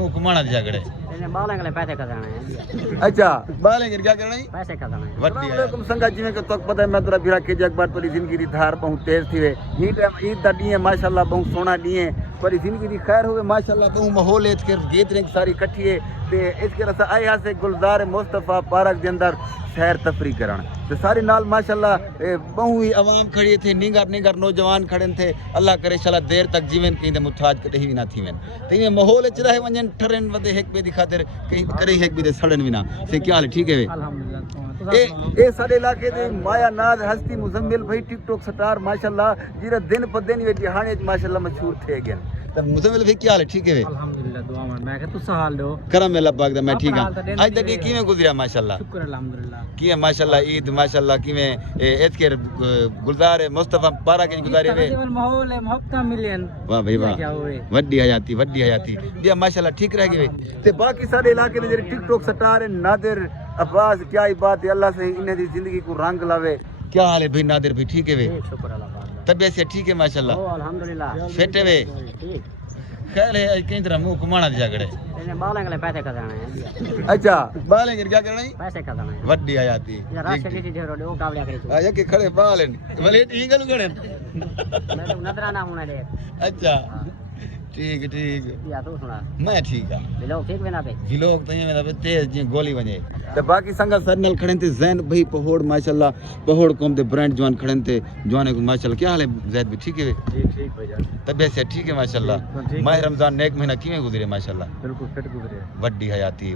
मुंह घुमाना दिया करे बालें के लिए पैसे खजाना है। अच्छा बालें के क्या करना है पैसे खजाना है। वालेकुम संगत जी में के तो पता है मैं तोरा बिरा के जग बार तोरी जिंदगी दी धार बहुत तेज थी वे ही टाइम ईद दा दी है माशाल्लाह बहुत सोना दी है पर जिंदगी दी खैर होवे माशाल्लाह बहुत माहौल है के गीत रंग सारी इकट्ठी है ते इस के रसा आए से गुलजार मुस्तफा पार्क दे अंदर सैर तफरी करन ते सारे नाल माशाल्लाह बहु ही आवाम खड़ी थे निगर निगर नौजवान खड़े थे अल्लाह करे शाला देर तक जीवन कहीं दे मुताज कते ही ना थी वन ते ये माहौल च रहे वंजन ठरन वदे एक बे दी खातिर कहीं करे एक बे दे सड़न भी ना से क्या हाल ठीक है वे अल्हम्दुलिल्लाह ए सारे इलाके दे माया नाज हस्ती मुजम्मिल भाई टिकटॉक स्टार माशाल्लाह जीरा दिन प दिन वे दिहाने माशाल्लाह मशहूर थे गन त मुजम्मिल भाई क्या हाल ठीक है वे अल्हम्दुलिल्लाह दुआ में मैं के तू सहाल दो करम अल्लाह पाक दा मैं ठीक हां आज तक कीवे गुजरिया माशाल्लाह शुक्र अल्हम्दुलिल्लाह की माशाल्लाह ईद माशाल्लाह कीवे एज के गुलजार मुस्तफा पारा के गुजारे वे माहौल है मोहब्बत मिलियन वाह भाई वाह वड्डी हयाती बिया माशाल्लाह ठीक रह गए ते बाकी सारे इलाके दे जेरे टिकटॉक स्टार है नादिर अब्बास क्या ही बात है अल्लाह से इन्हें दी जिंदगी को रंग लावे क्या हाल है भाई नादिर भाई ठीक है वे शुक्र अल्लाह तबीयत से ठीक है माशाल्लाह ओ अल्हम्दुलिल्लाह फेटे वे ठीक खैर है कहीं तरह मुंह घुमाना दिया करे बालें के लिए पैसे खजाना है। अच्छा बालें के क्या करना है पैसे खजाना है। वड्डी हयाती या राशन की जरूरत है वो कावड़िया करे आया के खड़े बाल भले ठीक है गणे मैं तो नजराना होना दे अच्छा ठीक या तो सुना मैं ठीक है लोग ठीक बना पे लोग तो ये मेरा तेज जी गोली वजे तो बाकी संगत सर नल खड़े थे जैन भाई पहोड़ माशाल्लाह पहोड़ कौम दे ब्रांड जवान खड़े थे जवान को माशाल्लाह क्या हाल है जैद भी ठीक है जी ठीक भाईजान तबीयत से ठीक है माशाल्लाह माह रमजान नेक महीना किवें गुजरे माशाल्लाह बिल्कुल फिट गुजरे वड्डी हयाती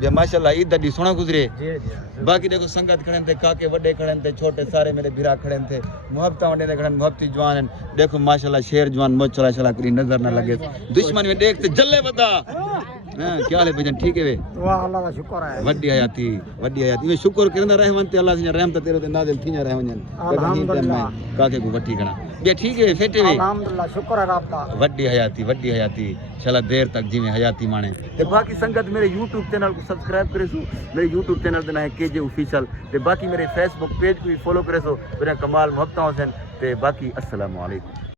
बे माशाल्लाह ईद दी सोना गुजरे जी जी बाकी देखो संगत खड़े थे काके बड़े खड़े थे छोटे सारे मेरे भिरा खड़े थे मोहब्बत वंडे खड़े मोहब्बती जवान देखो माशाल्लाह शेर जवान मोच चला चला करी नजर ना लगे दुश्मन में देखते जल्ले बता हां क्या हाल है भजन ठीक है वे वाह अल्लाह का शुक्र है वड्डी हयाती में शुक्र करंदा रहवन ते अल्लाह से रहमत तेरे ते नाज़िल थीया रहवन अल्हम्दुलिल्लाह काके को वठी कणा बे ठीक है फेटे वे अल्हम्दुलिल्लाह शुक्र है रब दा वड्डी हयाती चला देर तक जिवें हयाती माने ते बाकी संगत मेरे YouTube चैनल को सब्सक्राइब करे सो मेरे YouTube चैनल दा नाम है केजे ऑफिशियल ते बाकी मेरे Facebook पेज को भी फॉलो करे सो मेरा कमाल मोहब्बत हुसैन ते बाकी अस्सलाम वालेकुम।